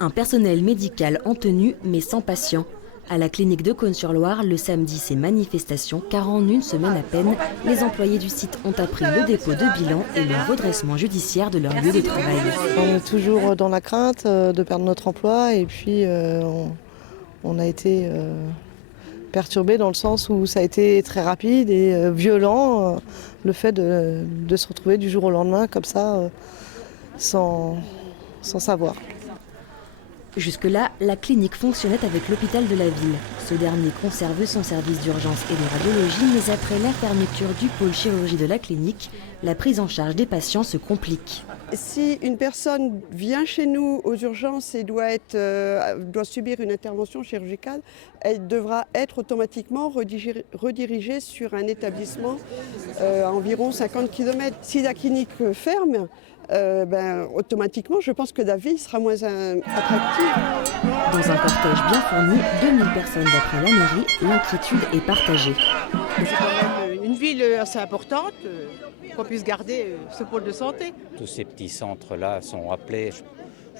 Un personnel médical en tenue mais sans patient. À la clinique de Cosne-sur-Loire, le samedi, c'est manifestation car en une semaine à peine, les employés du site ont appris le dépôt de bilan et le redressement judiciaire de leur lieu de travail. On est toujours dans la crainte de perdre notre emploi et puis on a été perturbé dans le sens où ça a été très rapide et violent, le fait de se retrouver du jour au lendemain comme ça, sans savoir. Jusque-là, la clinique fonctionnait avec l'hôpital de la ville. Ce dernier conserve son service d'urgence et de radiologie, mais après la fermeture du pôle chirurgie de la clinique, la prise en charge des patients se complique. Si une personne vient chez nous aux urgences et doit subir une intervention chirurgicale, elle devra être automatiquement redirigée sur un établissement à environ 50 km. Si la clinique ferme, automatiquement, je pense que la vie sera moins attractive. Dans un cortège bien fourni, 2000 personnes d'après la mairie, l'inquiétude est partagée. C'est quand même une ville assez importante qu'on puisse garder ce pôle de santé. Tous ces petits centres-là sont appelés,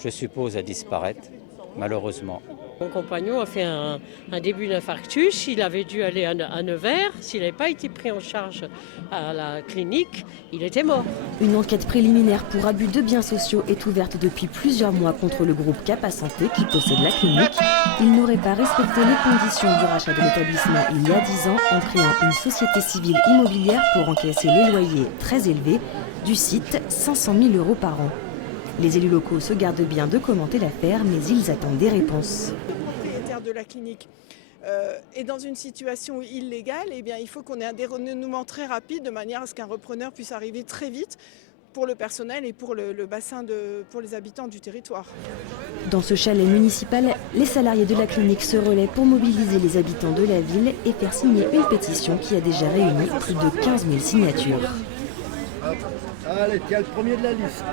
je suppose, à disparaître, malheureusement. Mon compagnon a fait un début d'infarctus, il avait dû aller à Nevers, s'il n'avait pas été pris en charge à la clinique, il était mort. Une enquête préliminaire pour abus de biens sociaux est ouverte depuis plusieurs mois contre le groupe Capa Santé qui possède la clinique. Il n'aurait pas respecté les conditions du rachat de l'établissement il y a 10 ans en créant une société civile immobilière pour encaisser les loyers très élevés du site, 500 000 € par an. Les élus locaux se gardent bien de commenter l'affaire, mais ils attendent des réponses. Le propriétaire de la clinique est dans une situation illégale, eh bien, il faut qu'on ait un dénouement très rapide de manière à ce qu'un repreneur puisse arriver très vite pour le personnel et pour le bassin, pour les habitants du territoire. Dans ce chalet municipal, les salariés de la clinique se relaient pour mobiliser les habitants de la ville et faire signer une pétition qui a déjà réuni plus de 15 000 signatures. Allez, tiens le premier de la liste.